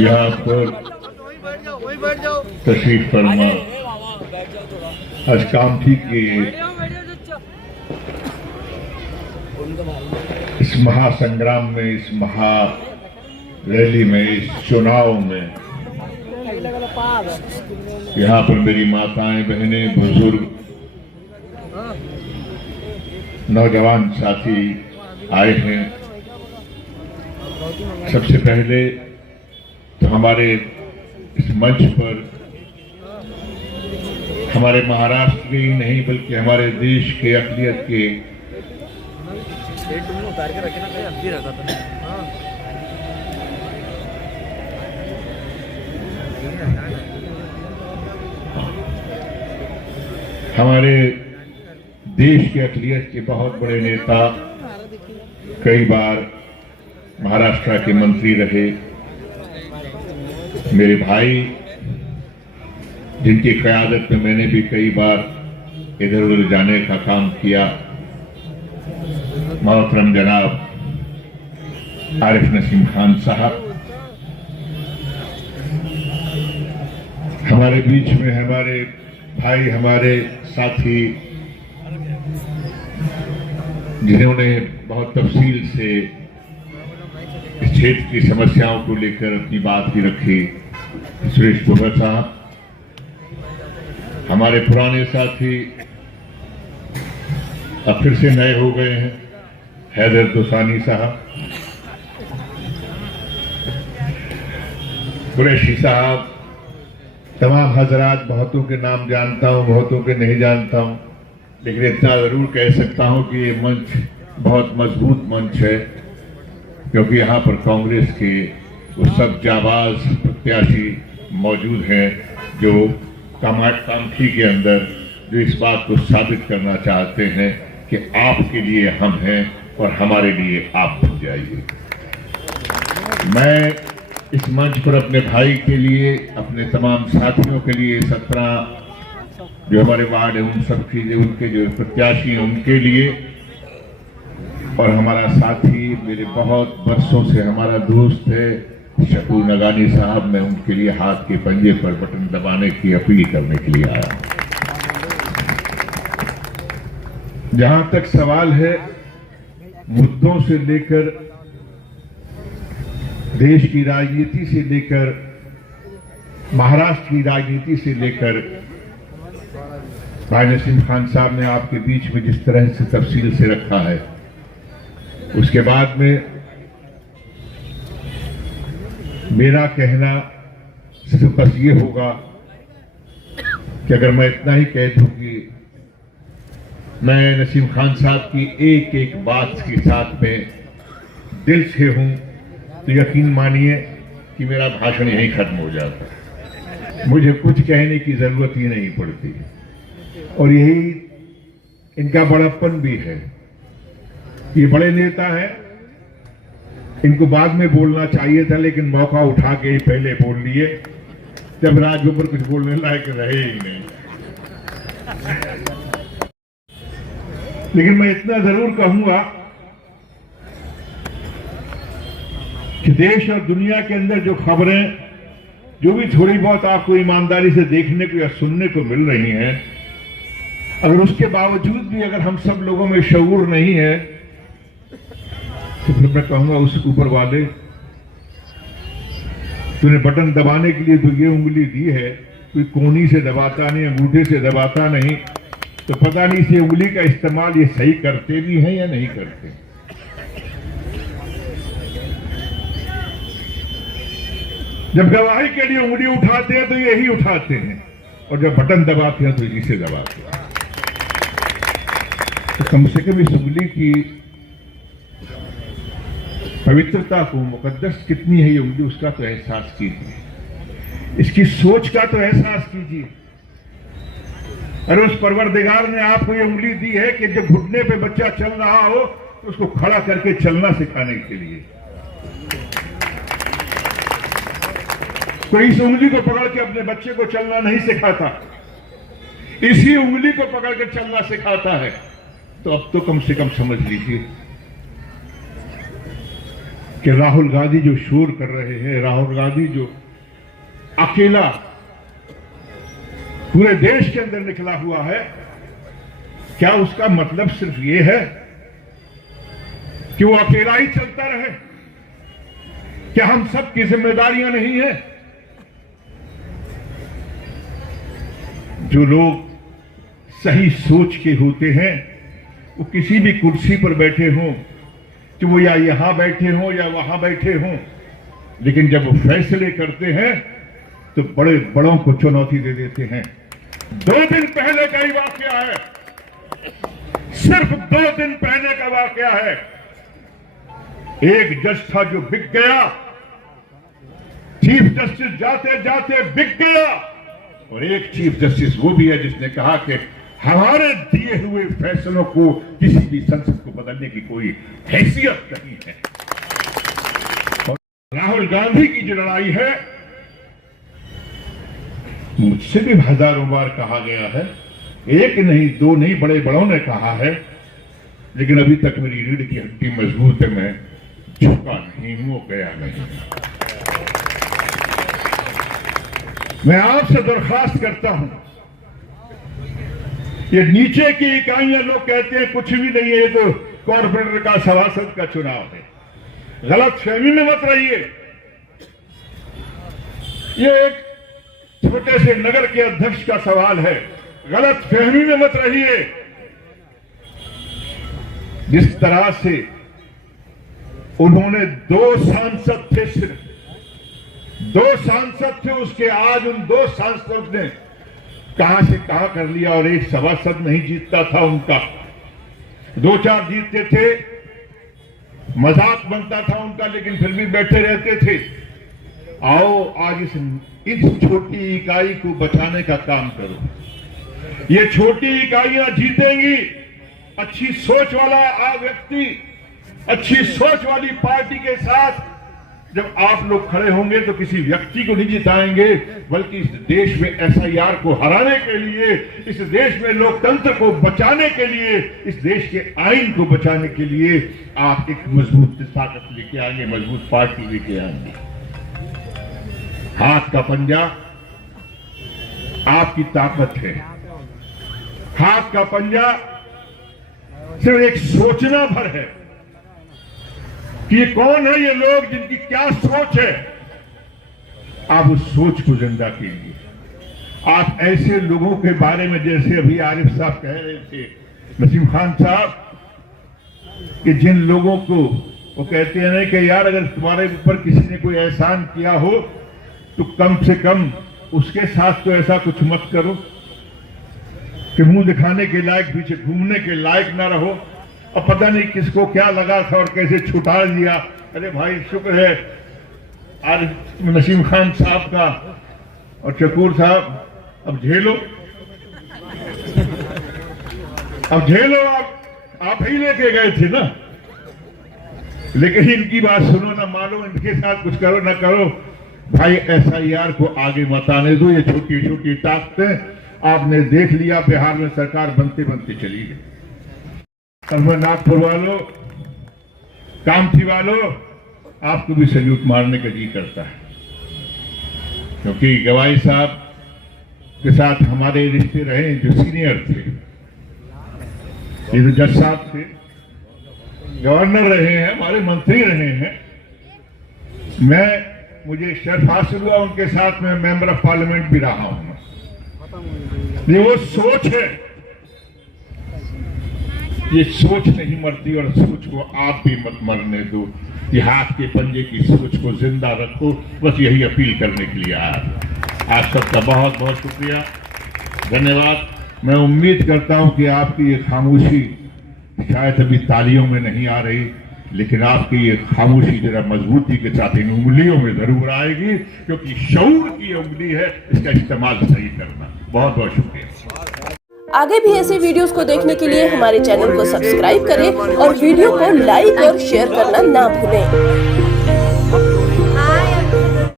यहाँ पर तशरीफ फरमा आज कामठी के इस महासंग्राम में, इस महा रैली में, इस चुनाव में यहाँ पर मेरी माताएं, बहनें, बुजुर्ग, नौजवान साथी आए हैं। सबसे पहले तो हमारे इस मंच पर हमारे महाराष्ट्र के ही नहीं बल्कि हमारे देश के अक़लियत के हमारे देश के अक़लियत के बहुत बड़े नेता, कई बार महाराष्ट्र के मंत्री रहे, मेरे भाई जिनकी क़यादत में मैंने भी कई बार इधर उधर जाने का काम किया, मोहतरम जनाब आरिफ नसीम खान साहब, हमारे बीच में हमारे भाई, हमारे साथी जिन्होंने बहुत तफसील से इस क्षेत्र की समस्याओं को लेकर अपनी बात भी रखी, सुरेश भगत साहब, हमारे पुराने साथी अब फिर से नए हो गए हैं, हैदर दोसानी साहब, कुरैशी साहब, तमाम हजरात, बहुतों के नाम जानता हूं, बहुतों के नहीं जानता हूं, लेकिन इतना जरूर कह सकता हूं कि ये मंच बहुत मजबूत मंच है, क्योंकि यहाँ पर कांग्रेस के वो सब जाबाज प्रत्याशी मौजूद हैं जो कामठी के अंदर जो इस बात को साबित करना चाहते हैं कि आपके लिए हम हैं और हमारे लिए आप बन जाइए। मैं इस मंच पर अपने भाई के लिए, अपने तमाम साथियों के लिए, 17 जो हमारे वार्ड है उन सब के लिए, उनके जो प्रत्याशी हैं उनके लिए, और हमारा साथी, मेरे बहुत बरसों से हमारा दोस्त है शकूर नगानी साहब, मैं उनके लिए हाथ के पंजे पर बटन दबाने की अपील करने के लिए आया। जहां तक सवाल है मुद्दों से लेकर, देश की राजनीति से लेकर, महाराष्ट्र की राजनीति से लेकर, भाई नसीम खान साहब ने आपके बीच में जिस तरह से तफसील से रखा है, उसके बाद में मेरा कहना सिर्फ बस ये होगा कि अगर मैं इतना ही कह दूं कि मैं नसीम खान साहब की एक एक बात के साथ में दिल से हूं, तो यकीन मानिए कि मेरा भाषण यहीं खत्म हो जाता, मुझे कुछ कहने की जरूरत ही नहीं पड़ती। और यही इनका बड़प्पन भी है। ये बड़े नेता हैं, इनको बाद में बोलना चाहिए था, लेकिन मौका उठा के ही पहले बोल लिए जब राज्य पर कुछ बोलने लायक रहे ही नहीं। लेकिन मैं इतना जरूर कहूंगा कि देश और दुनिया के अंदर जो खबरें, जो भी थोड़ी बहुत आपको ईमानदारी से देखने को या सुनने को मिल रही हैं, अगर उसके बावजूद भी अगर हम सब लोगों में शऊर नहीं है, तो फिर मैं कहूंगा उस ऊपर वाले, तूने बटन दबाने के लिए तो ये उंगली दी है, कोई कोनी से दबाता नहीं, अंगूठे से दबाता नहीं, तो पता नहीं इस उंगली का इस्तेमाल ये सही करते भी हैं या नहीं करते। जब गवाही के लिए उंगली उठाते हैं तो यही उठाते हैं, और जब बटन दबाते हैं तो इसे दबाते हैं। तो कम से कम इस उंगली की पवित्रता को, मुकद्दस कितनी है ये उंगली, उसका तो एहसास कीजिए, इसकी सोच का तो एहसास कीजिए। अरे उस परवरदिगार ने आपको ये उंगली दी है कि जब घुटने पे बच्चा चल रहा हो तो उसको खड़ा करके चलना सिखाने के लिए। कोई इस उंगली को पकड़ के अपने बच्चे को चलना नहीं सिखाता, इसी उंगली को पकड़ के चलना सिखाता है। तो अब तो कम से कम समझ लीजिए कि राहुल गांधी जो शोर कर रहे हैं, राहुल गांधी जो अकेला पूरे देश के अंदर निकला हुआ है, क्या उसका मतलब सिर्फ ये है कि वो अकेला ही चलता रहे? क्या हम सब की जिम्मेदारियां नहीं है? जो लोग सही सोच के होते हैं वो किसी भी कुर्सी पर बैठे हों, कि वो या यहां बैठे हों या वहां बैठे हों, लेकिन जब वो फैसले करते हैं तो बड़े बड़ों को चुनौती दे देते हैं। 2 दिन पहले का ही वाकया है, सिर्फ 2 दिन पहले का वाकया है। एक जज था जो बिक गया, चीफ जस्टिस जाते जाते बिक गया, और एक चीफ जस्टिस वो भी है जिसने कहा कि हमारे दिए हुए फैसलों को किसी भी संसद को बदलने की कोई हैसियत नहीं है। और राहुल गांधी की जो लड़ाई है, मुझसे भी हजारों बार कहा गया है, 1 नहीं 2 नहीं, बड़े बड़ों ने कहा है, लेकिन अभी तक मेरी रीढ़ की हड्डी मजबूत है, मैं झुका नहीं, मुंह गया नहीं। मैं आपसे दरखास्त करता हूं, ये नीचे की इकाइयां लोग कहते हैं कुछ भी नहीं है, ये तो कॉर्पोरेटर का सभासद का चुनाव है। गलत फहमी में मत रहिए। ये एक छोटे से नगर के अध्यक्ष का सवाल है, गलत फहमी में मत रहिए। जिस तरह से उन्होंने 2 सांसद थे, सिर्फ 2 सांसद थे, उसके आज उन 2 सांसद ने कहां से कहां कर लिया, और एक सभासद नहीं जीतता था उनका, 2-4 जीतते थे, मजाक बनता था उनका, लेकिन फिर भी बैठे रहते थे। आओ आज इस छोटी इकाई को बचाने का काम करो। ये छोटी इकाइयां जीतेंगी। अच्छी सोच वाला व्यक्ति, अच्छी सोच वाली पार्टी के साथ जब आप लोग खड़े होंगे तो किसी व्यक्ति को नहीं जिताएंगे, बल्कि इस देश में एसआईआर को हराने के लिए, इस देश में लोकतंत्र को बचाने के लिए, इस देश के आईन को बचाने के लिए आप एक मजबूत ताकत लेके आएंगे, मजबूत पार्टी लेके आएंगे। हाथ का पंजा आपकी ताकत है। हाथ का पंजा सिर्फ एक सोचना भर है कि ये कौन है, ये लोग जिनकी क्या सोच है। आप उस सोच को जिंदा कीजिए। आप ऐसे लोगों के बारे में, जैसे अभी आरिफ साहब कह रहे थे, नसीम खान साहब, कि जिन लोगों को वो कहते हैं ना कि यार अगर तुम्हारे ऊपर किसी ने कोई एहसान किया हो तो कम से कम उसके साथ तो ऐसा कुछ मत करो कि मुंह दिखाने के लायक, पीछे घूमने के लायक ना रहो, और पता नहीं किसको क्या लगा था और कैसे छुटा लिया। अरे भाई शुक्र है आज नसीम खान साहब का और चकूर साहब, अब झेलो, अब झेलो। आप ही लेके गए थे ना, लेकिन इनकी बात सुनो ना मानो, इनके साथ कुछ करो ना करो, भाई एसआईआर को आगे मत आने दो। ये छोटी छोटी ताकतें आपने देख लिया, बिहार में सरकार बनते बनते चली गई। नागपुर वालों, कामठी वालों, आपको भी सैल्यूट मारने का जी करता है, क्योंकि गवाई साहब के साथ हमारे रिश्ते रहे, जो सीनियर थे, ये तो जज साहब थे, गवर्नर रहे हैं, हमारे मंत्री रहे हैं। मुझे शर्फ हासिल हुआ उनके साथ में मेंबर ऑफ पार्लियामेंट भी रहा हूं। ये वो सोच है, ये सोच नहीं मरती, और सोच को आप भी मत मरने दो। ये हाथ के पंजे की सोच को जिंदा रखो, बस यही अपील करने के लिए आया। आप सबका बहुत बहुत शुक्रिया, धन्यवाद। मैं उम्मीद करता हूं कि आपकी ये खामोशी शायद अभी तालियों में नहीं आ रही, लेकिन आपकी ये खामोशी जरा मजबूती के साथ इन उंगलियों में जरूर आएगी, क्योंकि शऊर की उंगली है, इसका इस्तेमाल सही करना। बहुत बहुत शुक्रिया। आगे भी ऐसे वीडियोस को देखने के लिए हमारे चैनल को सब्सक्राइब करें और वीडियो को लाइक और शेयर करना ना भूलें।